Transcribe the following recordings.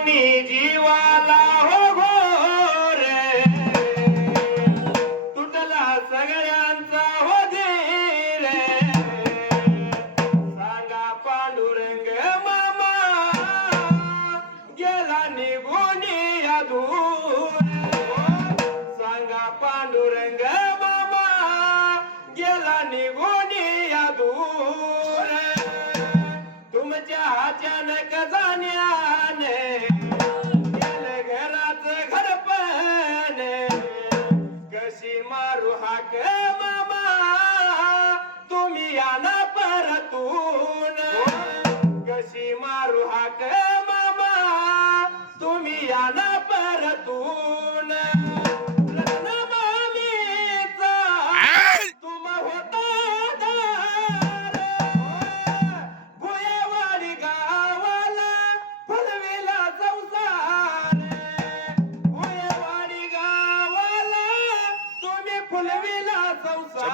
जीवाला हो घोरे तुटला सगळ्यांचा हो धीर सांगा पांडुरंग मामा गेला निघून या दूर सांगा पांडुरंग मामा गेला निघून या दूर तुमच्या अचानक जाण्याने कशी मारू हाक मामा तुम्ही या ना परतून कशी मारू हाक मामा तुम्ही या ना परतून रणमामीचा तुम होता दार भुयेवाडी गावाला फुलविला संसार भुयेवाडी गावाला तुम्ही फुलविला संसार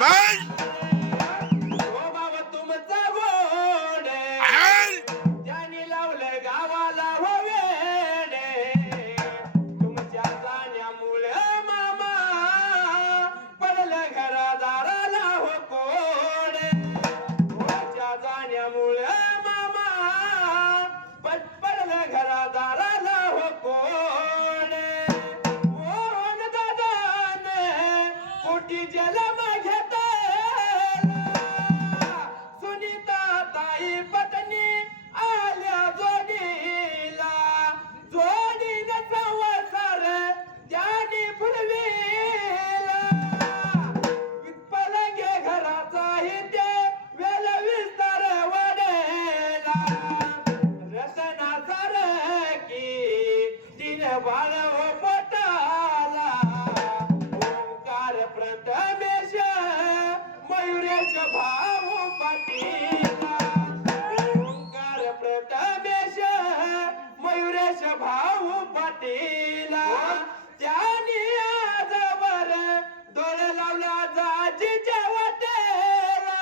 हो बाबा तुमचा गोडे ज्याने लावलं गावाला हो वेडे तुमच्या जाण्यामुळे मामा पडलं घरादाराला हो कोडे तुमच्या जाण्यामुळे मामा पडलं घरादाराला हो कोडे मोहन दादाने पोटी जलम घेतला सुनीता ताई पत्नी आल्या जोडीला जोडीने संसार ज्याने फुलविला पलंगे घराचा हिते वेल विस्तार वडेला रतनाचा की दिन बाळ पोटाला ओंकार प्रथमेश मयुरेश भाऊ पाटीला ओंकार प्रथमेश मयुरेश भाऊ पाटीला त्याने आजवर दोर लावला जाजीच्या वाटेला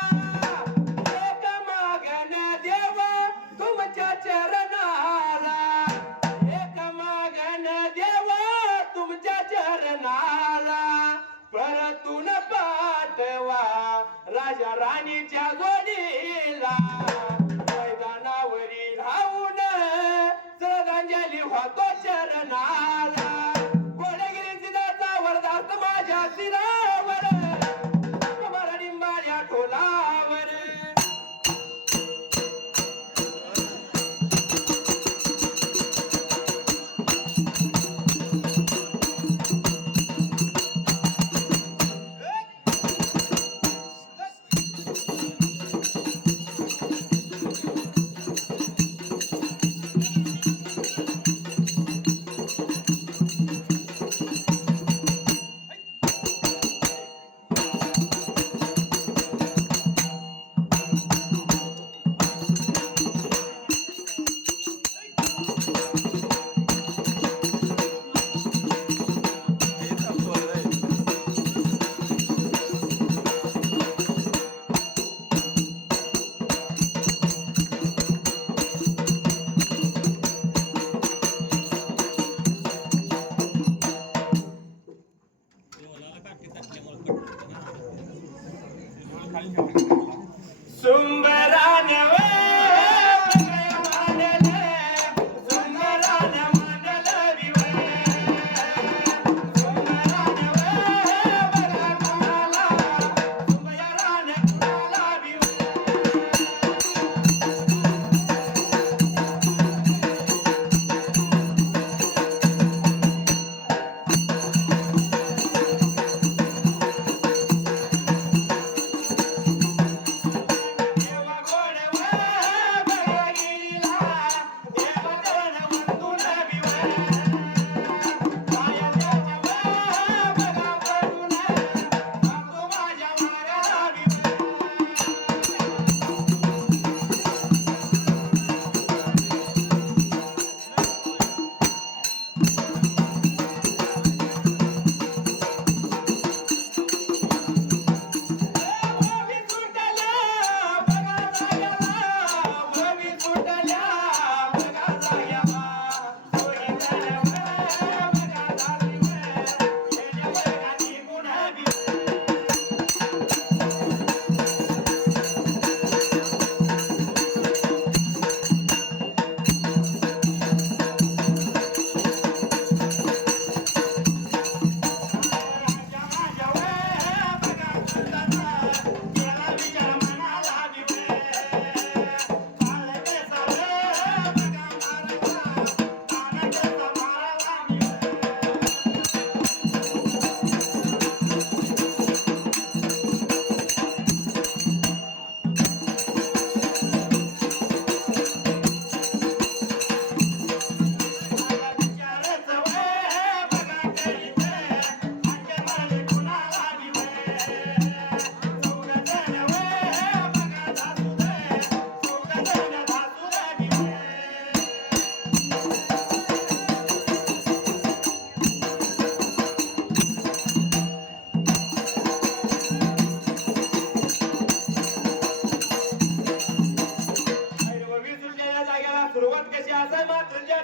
एक मागण देवा तुमच्या चरणाला एक मागण देवा तुमच्या चरणाला परतून पाठवा राजा राणीच्या जोडीला मैदानावरी राहून श्रद्धांजली वाहतो चरणाला गोडगिरी सिद्धाचा वरदास्त माझ्या शिरावर मराठींबाऱ्या ढोलावर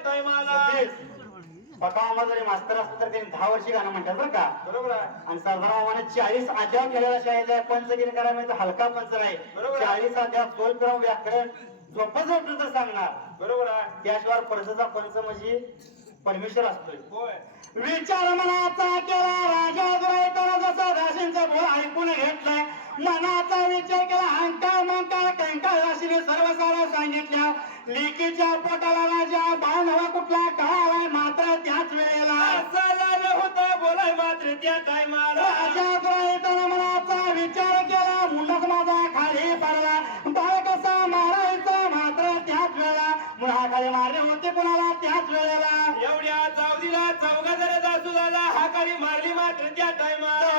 टायमाला पका जरी मास्तर असतं तर त्यांनी 10 वर्षी गाणं म्हणतात बरं का. बरोबर आहे. आणि सरदार मामाने 40 अध्याय केलेला शाळेत आहे. पंचगिरी करायला हलका पंच नाही. बरोबर. 40 अध्याय खोलक्रम व्याकरण झोपच तर सांगणार. बरोबर आहे. त्याशिवाय परसाचा पंच म्हणजे परमेश्वर असतोय. होय. विचार मनाचा केला राजा दुराईताना जसा दाशींचा बोल ऐकून घेतलाय. मनाचा विचार केला अहंकार मंकार कंकार दाशीने सर्व सारा सांगितल्या. लेकीच्या पोटाला राजा बाळ नवा कुठला कळालाय मात्र त्याच वेळेला असं झालं होतं बोलाय मात्र त्या टायमाला राजा दुराईताना मनाचा विचार केला. मुंडच माझा खाली पडला. बाळ कसा मारायचा मात्र त्याच वेळेला मुळा खाली मारले होते कुणाला त्याच वेळेला. एवढ्या चावडीला चौघा जर जासू झाला हाकाली मारली मात्र त्या टायमाला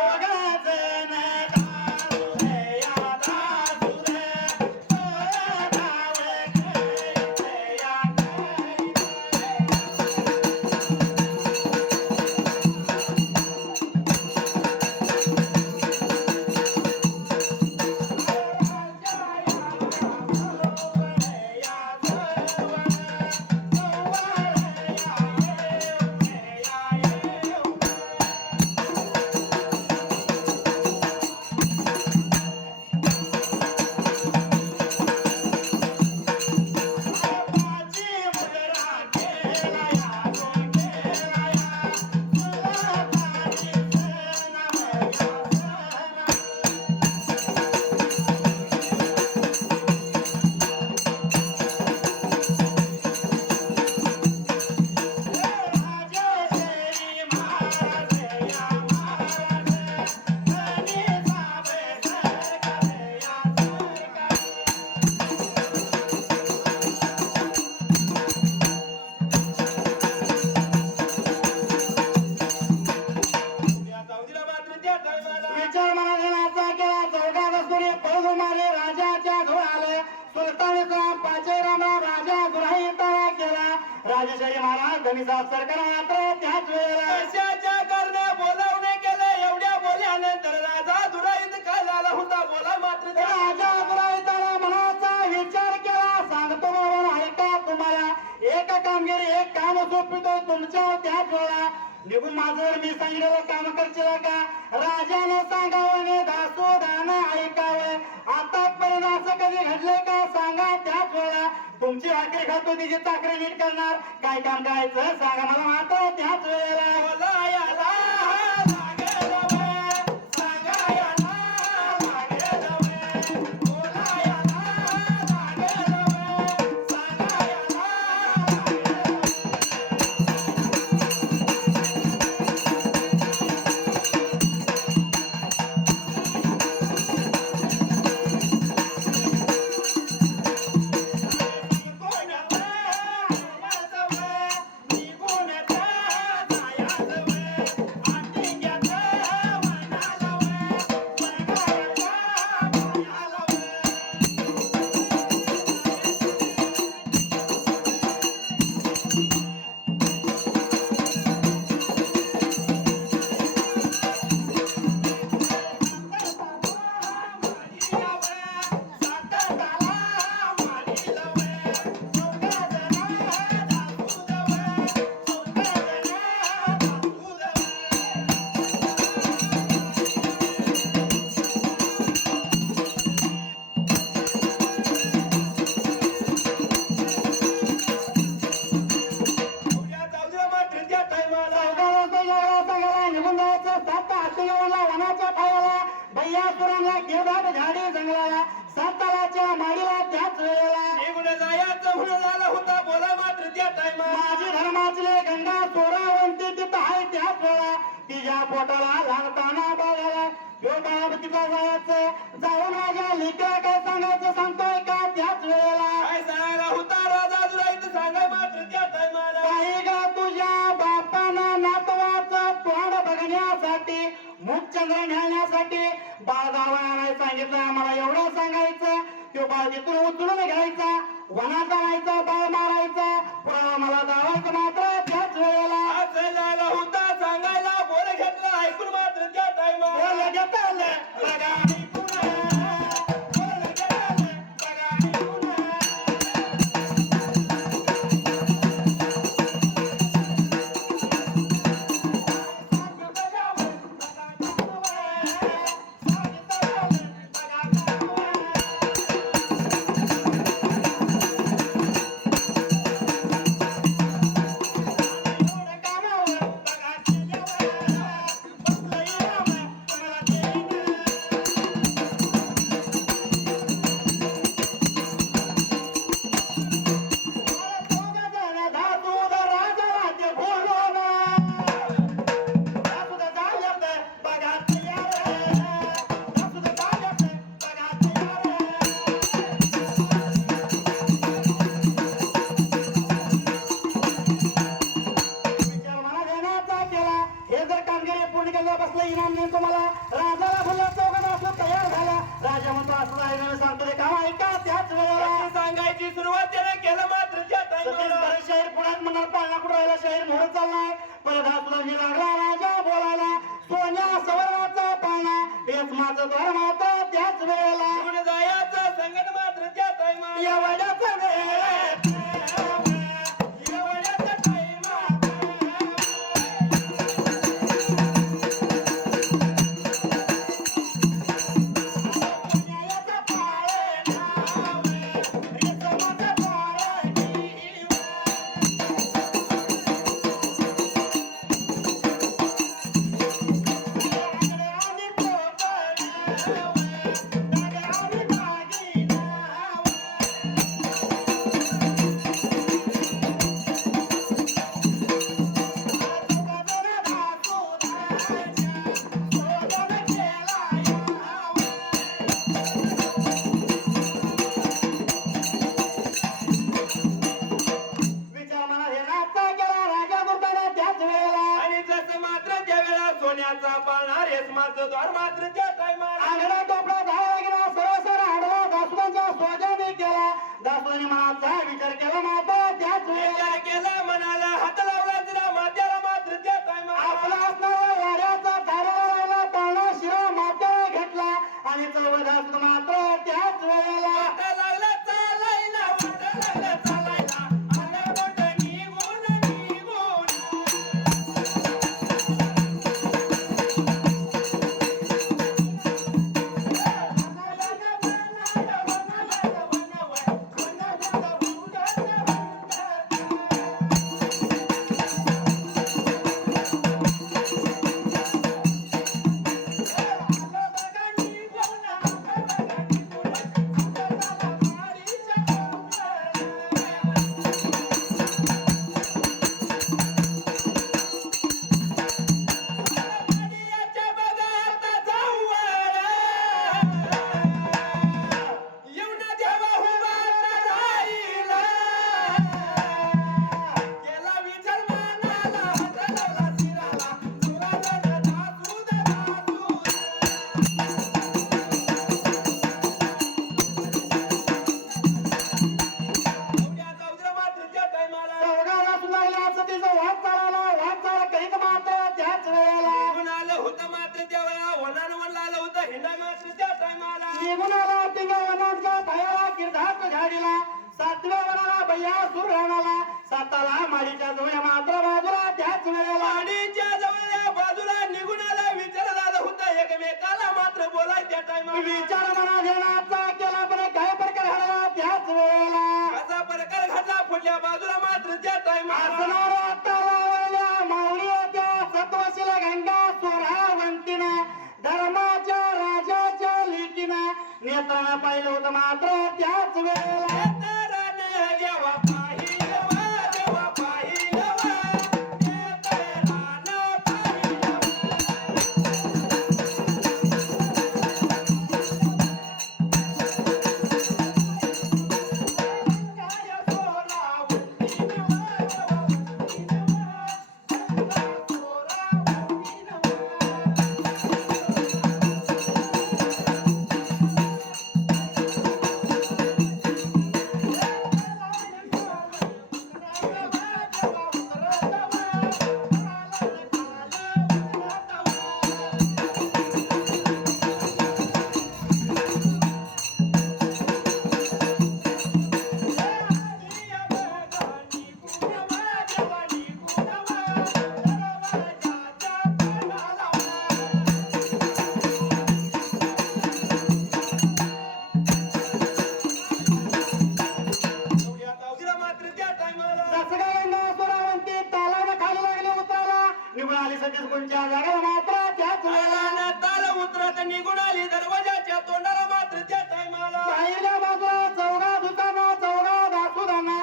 विचार मनाचा केला. चौघा दस्तुरी पळून मारले राजाच्या घोळ आले. सुलतानीचा पाचे रामराव राजा दुराईताना केला. राजेश्वरी महाराज धनीचा सरकार मात्र त्याच वेळेला कशाच्या कारण बोलावणे केलं. एवढ्या बोलल्यानंतर राजा दुराईत काय झाला होता बोला मात्र त्या राजा दुराईताना मनाचा विचार केला. सांगतो म्हणून ऐका तुम्हाला एक कामगिरी एक काम सोपवितो तुमच्या त्याच वेळा निघून माझं मी सांगितलेलं काम करशील का. राजाने सांगावं दासो गाणं ऐकावं. आतापर्यंत असं कधी घडलंय का सांगा त्याच वेळा. तुमची भाकरी खातो तिची चाकरी नीट करणार. काय काम करायचं सांगा मला मात्र त्याच वेळेला बोलायला लागलं वय, सांगायला लागलं वय, बोलायला लागलं वय, सांगायला लागलं वय. भैयासुरांना घेऊन झाडी जंगलाला सातालाच्या माडीला त्याच वेळेला निघून जायचं म्हणून झाला होता बोला मात्र त्या टायमाला माझी धर्माचले गंगा चोरावंती तिथं आहे त्याच वेळा तिच्या पोटाला लहानपणा बघायला यो बाळाबतीला जायचं जाऊन माझ्या लेकरा काय सांगायचं सांगतोय का त्याच वेळेला काय सांगायला होता राजा दुराईत सांगाय मात्र त्या टायमाला काही गा तुझ्या बापानं नातवाचं तोंड बघण्यासाठी मुखचंद्र घालण्यासाठी बाळ दावा आणायला सांगितलं. आम्हाला एवढं सांगायचं तो बाळ तिथून उचलून घ्यायचा वनात आणायचा बाळ मारायचा पुरा मला दावायचं मात्र त्याच वेळेला असं झालं होता सांगायला बोल घेतलं ऐकून मात्र त्या टायमाला बोल घेतलं बघा ऐकून, बोल घेतलं बघा ऐकून. चांगलं इनाम देईन तुम्हाला. राजाला बोलला चौघात असलं तयार झाला. राजा म्हणतो असं आहे ना, मी सांगतो ते काम ऐका. त्याच वेळेला कशी सांगायची सुरुवात त्याने केलं मात्र त्या सतीश टायमाला बरेच शाहीर पुण्यात म्हणणार पाळणा कुठं राहिला, शाहीर मोहर चाललाय. परत हातला मी लागला राजा बोलायला, सोन्या सवरणाचा पाळणा हेच माझं द्वार मात्र त्याच वेळेला घेऊन जायचं संगत मात्र त्या टायमाला एवढ्याच वेळेत एवढ्याच टायमाला सोन्याचा पाळणा रेशमाचा द्वार विचार म्हणा हे नाचा केला राजा दुर्गाने त्याच वेळेला आणि जसं मात्र त्या वेळा सोन्याचा पाळणा रेशमाचं द्वार मात्र त्या टायमाला आंगडा टोपडा धावा गेला सरसर आडवा दासवांच्या स्वागत केला. दासवानी मनाचा विचार केला माता त्याच वेळेला विचार केला मनाला हात लावला जरा मात्याला मात्र त्या टायमाला आपला असणारा वाड्याचा धाराला लावला पाळणा शिरा मात्याला घेतला आणि चौदास मात्र त्याच वेळेला वाटा लागला चालायला वाटा लागला चालायला आला बोट निघून निघून गाडीच्या बघात जाऊन येऊन देवा हुबात राहिला केला विचार मनाला हात लावला शिराला सुराला दासू उद्या चौधरा मात्र त्या टायमाला चौघाला लागला असं तिचं वाद चालला करीत मात्र त्याच वेळेला निघून आलं होतं मात्र त्या वेळा वनानं वनला आलं होतं हिंडा मात्र त्या टायमाला निघून आला तिंगा वनांच्या पायाला किरधात झाडीला. सातव्या वनाला बय्या सूर राणाला. साताला माडीच्या जुळ्या मात्र बाजूला त्याच वेळेला वाडीच्या जवळच्या बाजूला निघून आला विचार झालं होतं एकमेकाला मात्र बोलाय त्या टायमाला विचार मना घेण्याचा केला पण काय प्रकार घडला त्याच वेळेला असा प्रकार घडला पुढल्या बाजूला मात्र त्या टायमाला असणारा तलावल्या माऊलीच्या सत्वशीला गंगा सोरावंतीनं धर्माच्या राजाच्या लेकीनं नेत्रानं पाहिलं होतं मात्र त्याच वेळेला नेत्रानं देवा पाहिलं वा, देवा पाहिलं वा, नेत्रानं पाहिलं वा. मात्र त्या टायमाला जसं काय गंगा सोरावंती तालानं खाली लागले उतरायला निघून आली सतीश कोणच्या जागेला मात्र त्याच वेळेला आला ताल उतरत निघून आली दरवाजाच्या तोंडाला मात्र त्या टायमाला बाहेरल्या बाजूला चौघा दुताना चौघा दासुदाना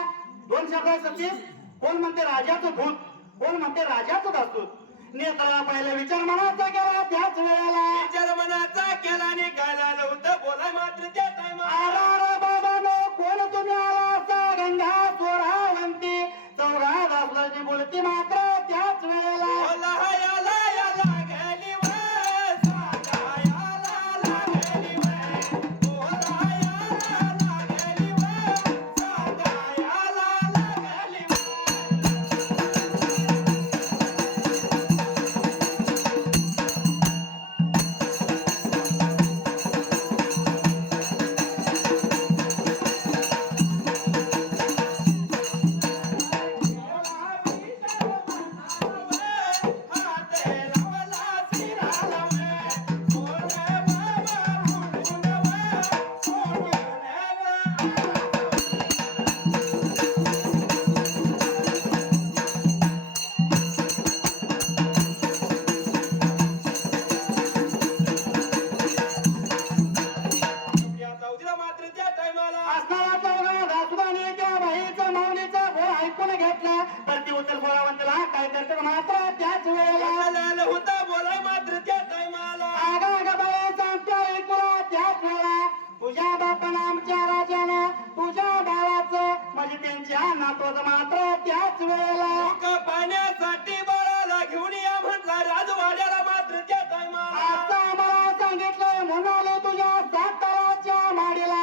दोन शब्द आहेत सतीश. कोण म्हणते राजाचं भूत, कोण म्हणते राजाचं दासूद. नेत्राला पहिला विचार मनाचा केला त्याच वेळेला विचार मनाचा केला आणि काय झालं होतं बोलाय मात्र त्या टायमाला आरा बाबानो कोण तुम्ही आला असा गंगा सोरावंती चौघा दासुदाची बोलती मात्र त्याच वेळेला बोला याला याला गेली वा मात्र त्याच वेळेला लाल होता बोलाय मात्र त्या टायमाला आगा बाई सांगतोय तुला त्याच वेळेला तुझ्या बापानं आमच्या राजानं तुझ्या बाळाचं म्हणजे त्यांच्या नातवाचं मात्र त्याच वेळेला का पाण्यासाठी बाळाला घेऊन या म्हटला राजवाड्याला मात्र त्या टायमाला आता आम्हाला सांगितलंय म्हणाले तुझ्या साताराच्या माडीला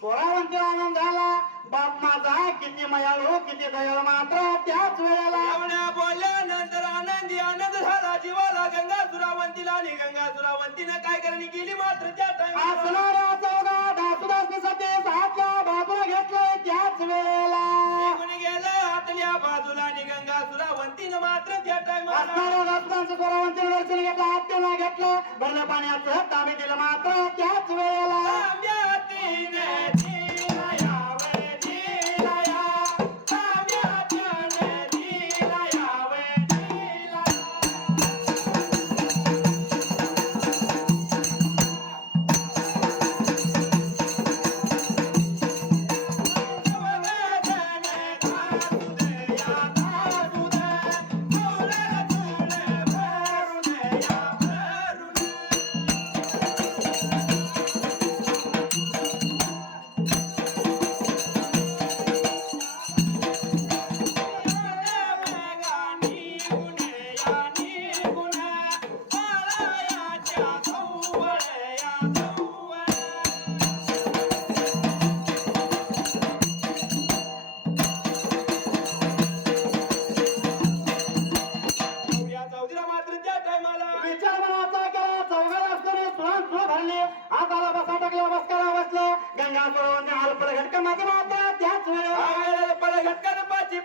सोरावंती आनंद झाला बाप माझा किती मयाळू किती दयाळू मात्र त्याच वेळेला एवढ्या बोलल्यानंतर आनंदी आनंद झाला जीवाला गंगा सुरावंतीला आणि गंगा सुरावंतीनं काय करणी केली मात्र त्या टायमाला असणाऱ्या चौघा दासुदासनी सतीश हातल्या बाजूला घेतलंय त्याच वेळेला निघून गेलं आतल्या बाजूला आणि गंगा सुरावंतीनं मात्र त्या टायमाला असणाऱ्या दासुदासचं सोरावंतीनं दर्शन घेतलं हात्यानं घेतलं भरलं पाण्याचं तांबे दिलं मात्र त्याच वेळेला तांब्यातीने दिला यावे दिला या तांब्यातीने दिला यावे दिला विचार मनाचा केला चौघा असणारे सुळण सुळ भरले हाताला बसा टाकला बसकाला बसलं गंगा सोरावंती हालपड घटका माझं मात्र त्याच वेळेला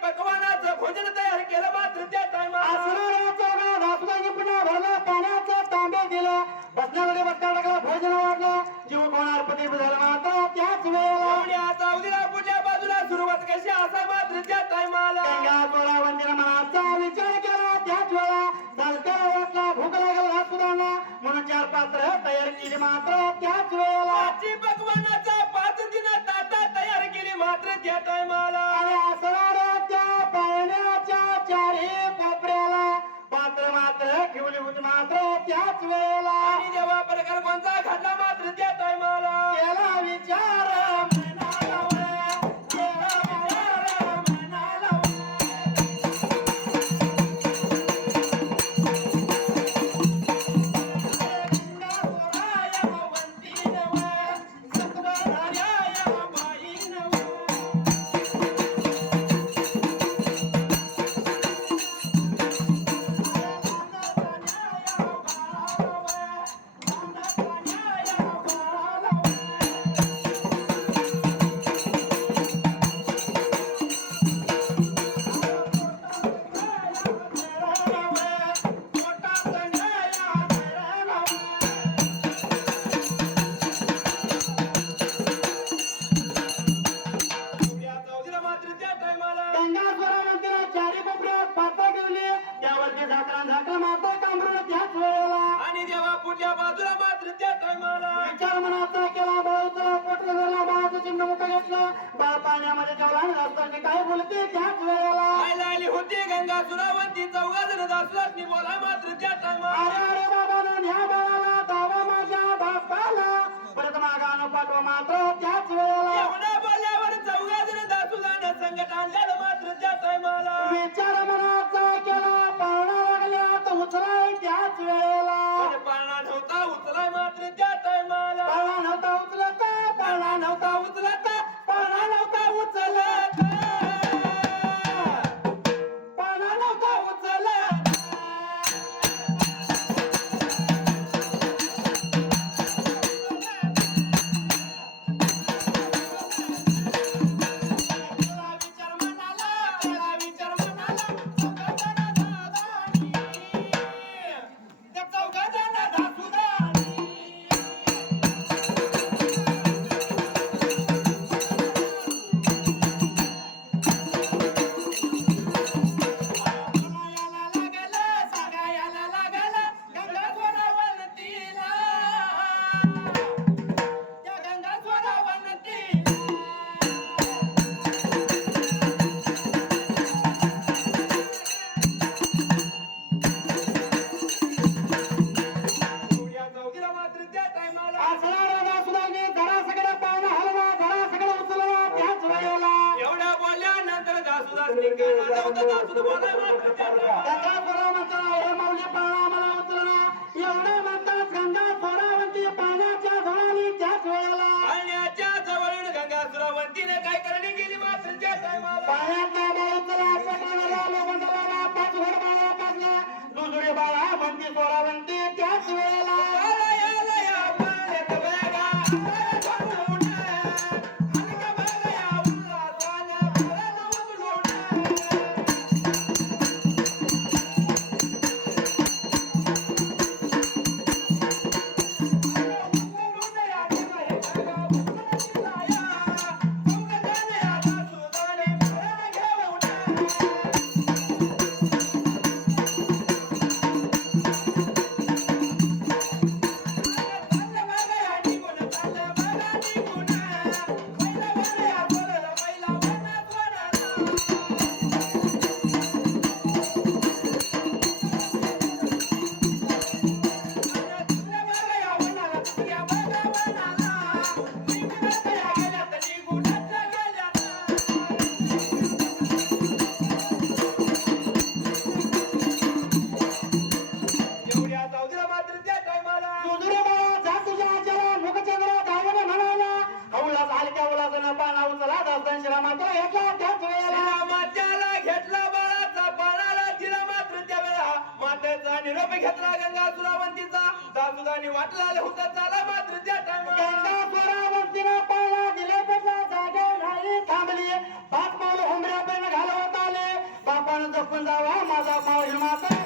पकवानाचं भोजन तयार केलं मात्र त्या टायमाला असणाऱ्या चौघा दासुदांनी पुन्हा भरलं पाण्याचं तांबे दिलं बसण्यामध्ये बसकाला टाकला भोजन वाढलं जीव कोणार पती झालं मात्र त्याच वेळेला एवढ्या चौधरीला पुढच्या बाजूला सुरुवात कशी असा मात्र त्या टायमाला गंगा सोरावंतीनं मनाचा विचार केला त्याच वेळा चालत्या वाटला भूक लागल दासुदांना म्हणून 4 पात्र तयार केली मात्र त्याच वेळेला पाची पकवानाचा 5 दिन ताटा तयार केली मात्र त्या टायमाला आणि असणाऱ्या त्या पाळण्याच्या 4ही कोपऱ्याला पात्र मात्र ठेवली होती मात्र त्याच वेळेला आणि जेव्हा प्रकार कोणता घडला मात्र त्या टायमाला केला विचार मनाला वळ, केला विचार मनाला वळ. गंगा सोराया वंतीन वळ, सतराधार्या बाईन वळ. त्या चौधरीला मात्र त्या टायमाला गंगाधरा मंदिरात 4ही कोपऱ्यात पात्र ठेवली त्यावरती झाकण मात्र कांबरून त्याच वेळेला आणि जेव्हा पुढच्या बाजूला मात्र त्या टायमाला विचार मनाचा केला बाळूचा पोटला धरला बाळाचं चिन्ह मुख घेतलं बाळ पाण्यामध्ये ठेवला आणि दासतांनी काय बोलते त्याच वेळेला आयला आली होती गंगा सुरावंती 14 जण दासलासनी बोला मात्र त्या टायमाला अरे बाबानं ह्या बाळाला दावा माझ्या बापाला परत मागानं पाठवा मात्र त्याच वेळेला एवढा बोलल्यावर 14 जण दासुदानं संकट आणल्यानं मात्र त्या टायमाला विचार मनाचा केला पाळणा लागल्या तर उचलाय त्याच वेळेला पाळणा नव्हता उचलाय मात्र त्या टायमाला पाळणा नव्हता उचलत पाळणा नव्हता उचलत पाळणा नव्हता उचलत पाळणा नव्हता उचलत विचार म्हणाला गंगा स्वरावंतीला हे माऊली पाळणा मला उचलना एवढे म्हणतात गंगा स्वरावंती पाण्याच्या झोळाली त्याच वेळेला पाण्याच्या जवळून गंगा सुरावंतीने काय करणे गेली मात्र त्या टायमाला पाण्याच्या बाळूचला पटाला लोबंदला पाच घोड बाळा पाचला दुसरी बाळा म्हणती स्वरावंती त्याच वेळेला दुसरी बाळा जा तुझ्या आज्याला मुखचंद्र धावणे म्हणाला हौला हलक्या उलाचं पाना उचला दासन श्रीरामाला घेतला त्याच वेळेला घेतला बाळाचा पाण्याला दिला मात्र त्यावेळेला मातेचा निरोप घेतला गंगा सुरावंतीचा सासुदानी वाटला होता चाला मात्र त्या टायमाला गंगा स्वरावंतीनं पाळणा दिले पेटला जागे नाही थांबली पाच पावलं हुंबऱ्यापर्यंत घालवत आले बापानं जपून जावा माझा मावळी माता